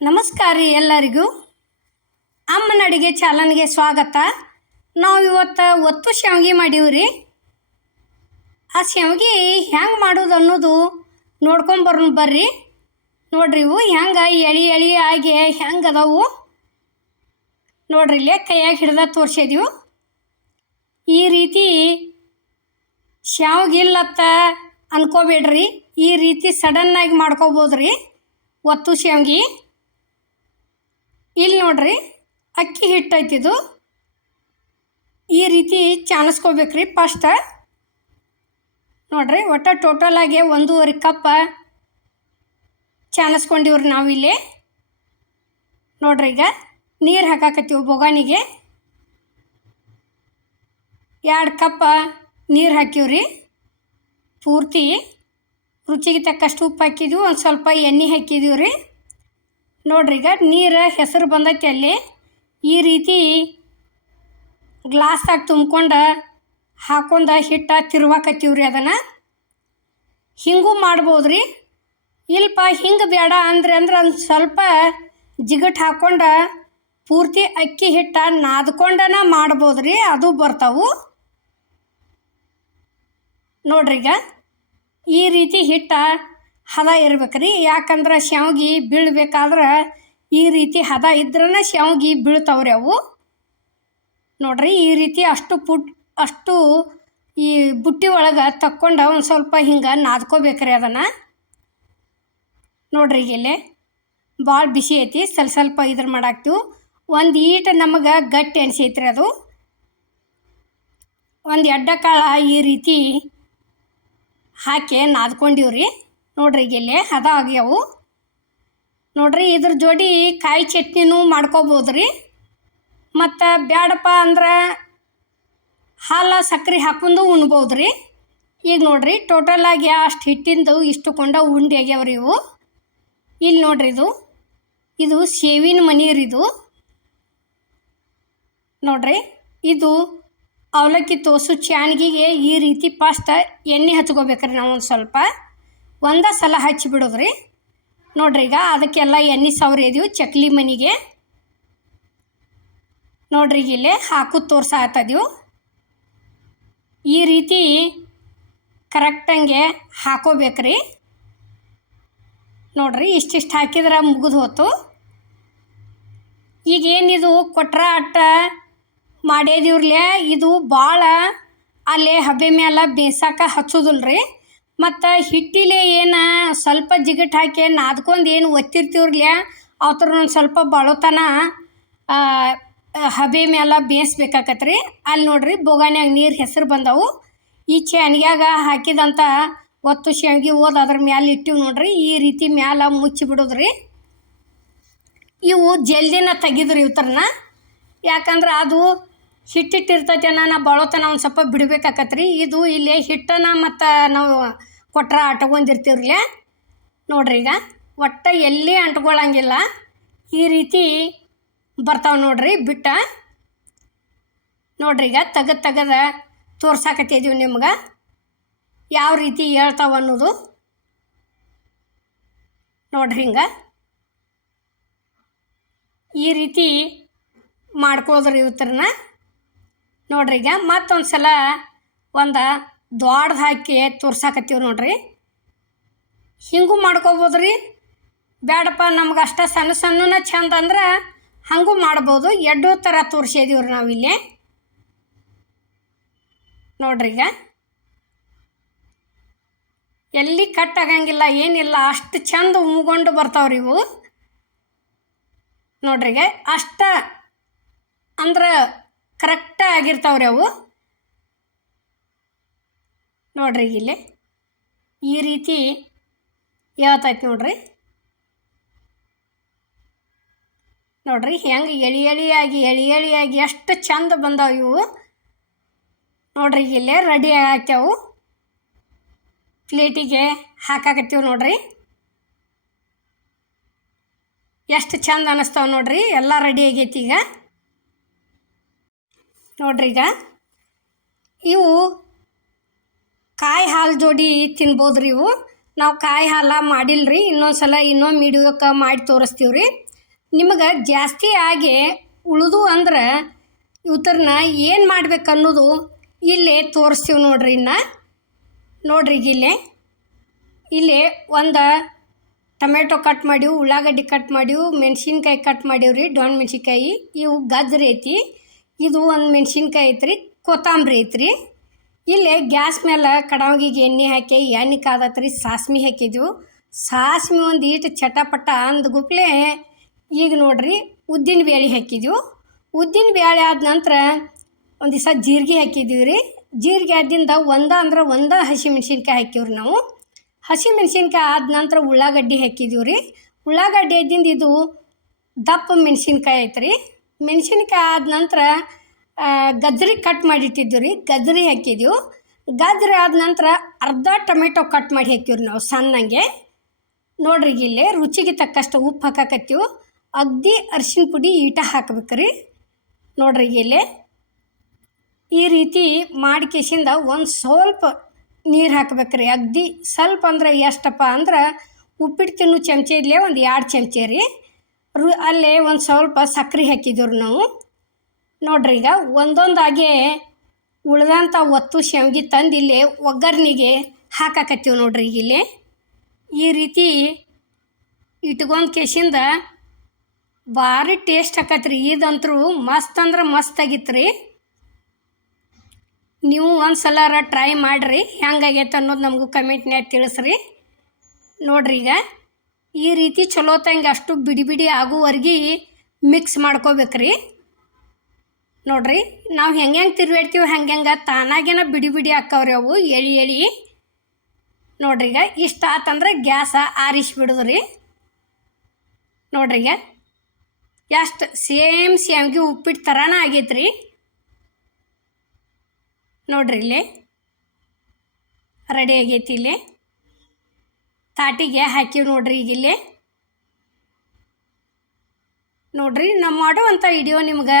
ನಮಸ್ಕಾರ ರೀ ಎಲ್ಲರಿಗೂ. ಅಮ್ಮನ ಅಡುಗೆ ಚಾಲನ್ಗೆ ಸ್ವಾಗತ. ನಾವು ಇವತ್ತು ಒತ್ತು ಶಾವ್ಗೆ ಮಾಡೀವಿ ರೀ. ಆ ಶಾವ್ಗೆ ಹೆಂಗೆ ಮಾಡೋದು ಅನ್ನೋದು ನೋಡ್ಕೊಂಬರ್ ಬರ್ರಿ. ನೋಡ್ರಿ ಇವು ಹೆಂಗೆ ಎಳಿ ಎಳಿ ಆಗಿ ಹೆಂಗೆ ಅದಾವು. ನೋಡ್ರಿ ಇಲ್ಲೇ ಕೈಯಾಗ ಹಿಡ್ದ ತೋರಿಸಿದೀವು ಈ ರೀತಿ ಶಾವ್ಗೆ ಇಲ್ಲತ್ತ ಅನ್ಕೋಬೇಡ್ರಿ. ಈ ರೀತಿ ಸಡನ್ನಾಗಿ ಮಾಡ್ಕೋಬೋದ್ರಿ. ಒತ್ತು ಶಾವ್ಗೆ ಇಲ್ಲಿ ನೋಡ್ರಿ, ಅಕ್ಕಿ ಹಿಟ್ಟು ಐತಿದು ಈ ರೀತಿ ಚಾನಸ್ಕೋಬೇಕ್ರಿ ಫಸ್ಟ್ ನೋಡ್ರಿ, ಒಟ್ಟು ಟೋಟಲ್ ಆಗಿ ಒಂದೂವರೆ ಕಪ್ ಚಾನಸ್ಕೊಂಡಿವ್ರಿ ನಾವಿಲ್ಲಿ ನೋಡ್ರಿ ಈಗ, ನೀರು ಹಾಕಾಕತ್ತೀವಿ ಬೊಗಾನಿಗೆ ಎರಡು ಕಪ್ಪ ನೀರು ಹಾಕಿವ್ರಿ ಪೂರ್ತಿ ರುಚಿಗೆ ತಕ್ಕಷ್ಟು ಉಪ್ಪು ಹಾಕಿದ್ವಿ, ಒಂದು ಸ್ವಲ್ಪ ಎಣ್ಣೆ ಹಾಕಿದೀವಿ ರೀ ನೋಡ್ರಿ, ಈಗ ನೀರು ಹೆಸರು ಬಂದೈತಿ ಅಲ್ಲಿ. ಈ ರೀತಿ ಗ್ಲಾಸ್ದಾಗ ತುಂಬ್ಕೊಂಡು ಹಾಕೊಂಡ ಹಿಟ್ಟು ರೀ ಅದನ್ನು. ಹಿಂಗೂ ಮಾಡ್ಬೋದು ರೀ ಇಲ್ಪ ಹಿಂಗೆ ಬೇಡ ಅಂದ್ರೆ ಅಂದ್ರೆ ಒಂದು ಸ್ವಲ್ಪ ಜಿಗಟ್ ಹಾಕ್ಕೊಂಡು ಪೂರ್ತಿ ಅಕ್ಕಿ ಹಿಟ್ಟು ನಾದ್ಕೊಂಡನ ಮಾಡ್ಬೋದು ರೀ ಅದು ಬರ್ತಾವು. ನೋಡ್ರಿ ಈಗ ಈ ರೀತಿ ಹಿಟ್ಟು ಹದ ಇರ್ಬೇಕ್ರಿ. ಯಾಕಂದ್ರೆ ಶಾವ್ಗೆ ಬೀಳ್ಬೇಕಾದ್ರೆ ಈ ರೀತಿ ಹದ ಇದ್ರೇ ಶಾವ್ಗೆ ಬೀಳ್ತಾವ್ರಿ ಅವು. ನೋಡ್ರಿ ಈ ರೀತಿ ಅಷ್ಟು ಪುಟ್, ಅಷ್ಟು ಈ ಬುಟ್ಟಿ ಒಳಗೆ ತಕ್ಕೊಂಡು ಒಂದು ಸ್ವಲ್ಪ ಹಿಂಗೆ ನಾದ್ಕೋಬೇಕ್ರಿ ಅದನ್ನು. ನೋಡ್ರಿ ಇಲ್ಲಿ ಭಾಳ ಬಿಸಿ ಐತಿ, ಸ್ವಲ್ಪ ಸ್ವಲ್ಪ ಇದ್ರ ಮಾಡಾಕ್ತೀವಿ ಒಂದು ಈಟ ನಮಗೆ ಗಟ್ಟಿ ಅನಿಸೈತ್ರಿ ಅದು. ಒಂದು ಎಡ್ಡ ಕಾಳ ಈ ರೀತಿ ಹಾಕಿ ನಾದ್ಕೊಂಡಿವ್ರಿ. ನೋಡ್ರಿ ಈಗ ಇಲ್ಲಿ ಹದ ಆಗ್ಯಾವು ನೋಡ್ರಿ ಇದ್ರ ಜೋಡಿ ಕಾಯಿ ಚಟ್ನಿನೂ ಮಾಡ್ಕೋಬೋದು ರೀ ಮತ್ತು ಬ್ಯಾಡಪ್ಪ ಅಂದ್ರೆ ಹಾಲು ಸಕ್ಕರೆ ಹಾಕೊಂಡು ಉಣ್ಬೋದು ರೀ ಈಗ ನೋಡ್ರಿ ಟೋಟಲಾಗಿ ಅಷ್ಟು ಹಿಟ್ಟಿಂದು ಇಷ್ಟು ಕೊಂಡ ಉಂಡೆ ಆಗ್ಯಾವ್ರಿ ಇವು. ಇಲ್ಲಿ ನೋಡ್ರಿ ಇದು. ಇದು ಸೇವಿನ ರೀ ಇದು. ನೋಡ್ರಿ ಇದು ಅವಲಕ್ಕಿ ತೋಸು ಚಾನ್ಗಿಗೆ ಈ ರೀತಿ ಫಸ್ಟ್ ಎಣ್ಣೆ ಹಚ್ಕೋಬೇಕ್ರಿ ನಾವು ಒಂದು ಸ್ವಲ್ಪ. ಒಂದೇ ಸಲ ಹಚ್ಚಿ ಬಿಡೋದ್ರಿ. ನೋಡ್ರಿ ಈಗ ಅದಕ್ಕೆಲ್ಲ ಎಣ್ಣೆ ಸಾವಿರ ಇದೀವಿ, ಚಕ್ಲಿ ಮನಿಗೆ. ನೋಡ್ರಿ ಈಗ ಇಲ್ಲಿ ಹಾಕೋದು ತೋರ್ಸಾತದೀವು ಈ ರೀತಿ ಕರೆಕ್ಟಂಗೆ ಹಾಕೋಬೇಕ್ರಿ. ನೋಡ್ರಿ ಇಷ್ಟಿಷ್ಟು ಹಾಕಿದ್ರೆ ಮುಗಿದು ಹೋತು. ಈಗ ಏನಿದು ಕೊಟ್ರ ಅಟ್ಟ ಮಾಡೇದಿವ್ರಲೆ ಇದು ಭಾಳ ಅಲ್ಲೇ ಹಬೆ ಮೇಲೆ ಬೇಸಾಕ ಹಚ್ಚೋದಿಲ್ಲ ರೀ ಮತ್ತು ಹಿಟ್ಟಿಲೆ ಏನು ಸ್ವಲ್ಪ ಜಿಗಟ್ ಹಾಕಿ ನಾದ್ಕೊಂಡು ಏನು ಒತ್ತಿರ್ತೀವ್ರಲೆ ಅವ್ರ ಒಂದು ಸ್ವಲ್ಪ ಬಳೋತನ ಹಬೆ ಮ್ಯಾಲ ಬೇಯಿಸ್ಬೇಕಾಕತ್ರಿ. ಅಲ್ಲಿ ನೋಡ್ರಿ ಬೋಗಾನ್ಯಾಗ ನೀರು ಹೆಸರು ಬಂದವು. ಈ ಚಾನ್ಗ್ಯಾಗ ಹಾಕಿದಂಥ ಒತ್ತು ಶೇಂಗಿ ಓದ್ ಅದ್ರ ಮ್ಯಾಲೆ ಇಟ್ಟಿವಿ ನೋಡ್ರಿ. ಈ ರೀತಿ ಮ್ಯಾಲ ಮುಚ್ಚಿ ಬಿಡೋದ್ರಿ. ಇವು ಜಲ್ದಿನ ತೆಗಿದ್ರಿ ಇವ್ತರನ್ನ ಯಾಕಂದ್ರೆ ಅದು ಹಿಟ್ಟಿಟ್ಟಿರ್ತೈತೆ ನಾನು ಬಳೋತನ ಒಂದು ಸ್ವಲ್ಪ ಬಿಡಬೇಕಾಕತ್ರಿ. ಇದು ಇಲ್ಲಿ ಹಿಟ್ಟನ ಮತ್ತು ನಾವು ಕೊಟ್ರ ಅಂಟ್ಕೊಂಡಿರ್ತೀವ್ರಲ್ಲ ನೋಡ್ರಿ ಈಗ, ಒಟ್ಟು ಎಲ್ಲಿ ಅಂಟ್ಕೊಳ್ಳಂಗಿಲ್ಲ ಈ ರೀತಿ ಬರ್ತಾವೆ ನೋಡ್ರಿ ಬಿಟ್ಟ. ನೋಡ್ರಿ ಈಗ, ತೆಗದ್ ತೆಗದ ತೋರ್ಸಾಕತ್ತಿದ್ದೀವಿ ನಿಮ್ಗೆ. ಯಾವ ರೀತಿ ಹೇಳ್ತಾವ ಅನ್ನೋದು. ನೋಡ್ರಿ ಹಿಂಗೆ. ಈ ರೀತಿ ಮಾಡ್ಕೊಳ್ದ್ರಿ ಇವತ್ತರನ್ನ ನೋಡ್ರಿ ಈಗ ಮತ್ತೊಂದು ಸಲ ಒಂದು ದ್ವಾಡ್ದು ಹಾಕಿ ತೋರ್ಸಾಕತ್ತೀವಿ ನೋಡ್ರಿ. ಹಿಂಗೂ ಮಾಡ್ಕೋಬೋದ್ರಿ. ಬೇಡಪ್ಪ ನಮ್ಗೆ ಅಷ್ಟ ಸಣ್ಣ ಸಣ್ಣನ ಚಂದ ಅಂದ್ರೆ ಹಾಗೂ ಮಾಡ್ಬೋದು. ಎಡ್ಡು ಥರ ತೋರಿಸಿದೀವ್ರಿ ನಾವಿಲ್ಲಿ ನೋಡ್ರಿ ಈಗ. ಎಲ್ಲಿ ಕಟ್ ಆಗಂಗಿಲ್ಲ, ಏನಿಲ್ಲ, ಅಷ್ಟು ಚಂದ ಉಮ್ಗೊಂಡು ಬರ್ತಾವ್ರಿ ಇವು. ನೋಡ್ರಿ ಈಗ, ಅಷ್ಟ ಅಂದ್ರೆ ಕರೆಕ್ಟ್ ಆಗಿರ್ತಾವ್ರಿ ಅವು. ನೋಡ್ರಿ ಇಲ್ಲಿ. ಈ ರೀತಿ ಹೇಳ್ತೈತೆ ನೋಡ್ರಿ? ನೋಡ್ರಿ ಹೆಂಗೆ ಎಳಿ ಎಳಿಯಾಗಿ ಎಳಿ ಎಳಿಯಾಗಿ ಎಷ್ಟು ಚಂದ ಬಂದವು ಇವು. ನೋಡ್ರಿ ಇಲ್ಲೇ ರೆಡಿ ಹಾಕ್ಯಾವು. ಪ್ಲೇಟಿಗೆ ಹಾಕಾಕತ್ತೀವಿ ನೋಡ್ರಿ. ಎಷ್ಟು ಚಂದ ಅನ್ನಿಸ್ತಾವ ನೋಡ್ರಿ, ಎಲ್ಲ ರೆಡಿ ಆಗೈತಿ ಈಗ. ನೋಡ್ರಿ ಈಗ. ಇವು ಕಾಯಿ ಹಾಲು ಜೋಡಿ ತಿನ್ಬೋದು ರೀ ಇವು. ನಾವು ಕಾಯಿ ಹಾಲ ಮಾಡಿಲ್ಲ ರೀ ಇನ್ನೊಂದು ಸಲ ಇನ್ನೊಂದು ಮೀಡಿಯೋಕ್ಕೆ ಮಾಡಿ ತೋರಿಸ್ತೀವಿ ರೀ ನಿಮಗೆ ಜಾಸ್ತಿ ಆಗಿ ಉಳಿದು ಅಂದ್ರೆ ಇವತ್ತರನ್ನ ಏನು ಮಾಡ್ಬೇಕು ಅನ್ನೋದು ಇಲ್ಲೇ ತೋರಿಸ್ತೀವಿ ನೋಡ್ರಿ ಇನ್ನು. ನೋಡ್ರಿ ಈಗ ಇಲ್ಲೇ ಇಲ್ಲಿ ಒಂದು ಟೊಮೆಟೊ ಕಟ್ ಮಾಡಿವು, ಉಳ್ಳಾಗಡ್ಡಿ ಕಟ್ ಮಾಡೀವಿ, ಮೆಣಸಿನ್ಕಾಯಿ ಕಟ್ ಮಾಡೀವ್ರಿ ಡೊಣ್ ಮೆಣಸಿನ್ಕಾಯಿ. ಇವು ಗಜ್ರಿ ಐತಿ. ಇದು ಒಂದು ಮೆಣಸಿನ್ಕಾಯಿ ಐತ್ರಿ, ಕೊತ್ತಂಬರಿ ಐತ್ರಿ. ಇಲ್ಲೇ ಗ್ಯಾಸ್ ಮೇಲೆ ಕಡಾವಿಗೆ ಎಣ್ಣೆ ಹಾಕಿ, ಎಣ್ಣೆ ಕಾದತ್ರಿ ಸಾಸ್ಮಿ ಹಾಕಿದ್ವು. ಸಾಸ್ಮಿ ಒಂದು ಈಟು ಚಟಪಟ ಅಂದ ಗುಪ್ಲೆ ಈಗ ನೋಡ್ರಿ ಉದ್ದಿನ ಬೇಳೆ ಹಾಕಿದ್ವು. ಉದ್ದಿನ ಬೇಳೆ ಆದ ನಂತರ ಒಂದು ದಿವಸ ಜೀರಿಗೆ ಹಾಕಿದ್ದೀವಿ ರೀ. ಜೀರಿಗೆ ಆದಿಂದ ಒಂದ ಅಂದ್ರೆ ಒಂದ ಹಸಿಮೆಣ್ಸಿನ್ಕಾಯಿ ಹಾಕಿವ್ರಿ ನಾವು. ಹಸಿಮೆಣ್ಸಿನ್ಕಾಯಿ ಆದ ನಂತರ ಉಳ್ಳಾಗಡ್ಡಿ ಹಾಕಿದ್ದೀವಿ ರೀ. ಉಳ್ಳಾಗಡ್ಡಿ ಆದಿಂದ ಇದು ದಪ್ಪ ಮೆಣಸಿನ್ಕಾಯಿ ಐತ್ರಿ. ಮೆಣಸಿನ್ಕಾಯಿ ಆದ ನಂತರ ಗಜ್ರಿ ಕಟ್ ಮಾಡಿಟ್ಟಿದ್ದೀವಿ ರೀ ಗಜ್ರಿ ಹಾಕಿದ್ದೀವಿ ಗಜ್ರಿ ಆದ ನಂತರ ಅರ್ಧ ಟೊಮೆಟೊ ಕಟ್ ಮಾಡಿ ಹಾಕಿವ್ರಿ ನಾವು ಸಣ್ಣಂಗೆ. ನೋಡ್ರಿ ಇಲ್ಲಿ ರುಚಿಗೆ ತಕ್ಕಷ್ಟು ಉಪ್ಪು ಹಾಕಾಕತ್ತೀವಿ. ಅಗ್ದಿ ಅರ್ಶಿಣ ಪುಡಿ ಈಟ ಹಾಕ್ಬೇಕ್ರಿ. ನೋಡ್ರಿ ಇಲ್ಲಿ ಈ ರೀತಿ ಮಾಡ್ಕೇಸಿಂದ ಒಂದು ಸ್ವಲ್ಪ ನೀರು ಹಾಕ್ಬೇಕ್ರಿ. ಅಗ್ದಿ ಸ್ವಲ್ಪ ಅಂದ್ರೆ ಎಷ್ಟಪ್ಪ ಅಂದ್ರೆ ಉಪ್ಪಿಟ್ಟು ತಿನ್ನೋ ಚಮಚ ಇಲ್ಲೇ ಒಂದು ಎರಡು ಚಮಚೆ ರೀ. ರು ಅಲ್ಲೇ ಒಂದು ಸ್ವಲ್ಪ ಸಕ್ರೆ ಹಾಕಿದ್ದೀವ್ರಿ ನಾವು. ನೋಡ್ರಿ ಈಗ ಒಂದೊಂದಾಗೆ ಉಳ್ದಂಥ ಒತ್ತು ಶಾವ್ಗೆ ತಂದು ಇಲ್ಲಿ ಒಗ್ಗರ್ಣಿಗೆ ಹಾಕಾಕತ್ತೀವಿ ನೋಡ್ರಿ ಈಗ ಇಲ್ಲಿ. ಈ ರೀತಿ ಇಟ್ಕೊಂಡು ಕೇಸಿಂದ ಭಾರಿ ಟೇಸ್ಟ್ ಆಕತ್ರಿ. ಇದಂತರೂ ಮಸ್ತ್ ಅಂದ್ರೆ ಮಸ್ತ್ ಆಗಿತ್ತು ರೀ ನೀವು ಒಂದು ಟ್ರೈ ಮಾಡಿರಿ. ಹೆಂಗಾಗೈತೆ ಅನ್ನೋದು ನಮಗೂ ಕಮೆಂಟ್ನ್ಯಾಗ ತಿಳಿಸ್ರಿ. ನೋಡ್ರಿ ಈಗ ಈ ರೀತಿ ಚಲೋ ತಂಗೆ ಅಷ್ಟು ಬಿಡಿ ಬಿಡಿ ಆಗುವರೆಗೆ ಮಿಕ್ಸ್ ಮಾಡ್ಕೋಬೇಕ್ರಿ. ನೋಡ್ರಿ, ನಾವು ಹೆಂಗೆ ಹೆಂಗೆ ತಿರುಗಾಡ್ತೀವಿ ಹಂಗೆ ಹೆಂಗೆ ತಾನಾಗೇನ ಬಿಡಿ ಬಿಡಿ ಹಾಕವ್ರಿ ಅವು, ಎಳಿ ಎಳಿ. ನೋಡ್ರಿ ಈಗ ಇಷ್ಟ ಆತಂದ್ರೆ ಗ್ಯಾಸ ಆರಿಸಿ ಬಿಡುದ್ರಿ. ನೋಡ್ರಿ ಈಗ ಎಷ್ಟು ಸೇಮ್ ಸೇಮ್ಗೆ ಉಪ್ಪಿಟ್ಟು ಥರನ ಆಗೈತ್ರಿ. ನೋಡ್ರಿ ಇಲ್ಲಿ. ರೆಡಿ ಆಗೈತಿ ಇಲ್ಲಿ. ತಾಟಿಗೆ ಹಾಕಿವಿ ನೋಡ್ರಿ ಈಗ ಇಲ್ಲಿ. ನೋಡ್ರಿ, ನಾವು ಮಾಡುವಂಥ ವಿಡಿಯೋ ನಿಮ್ಗೆ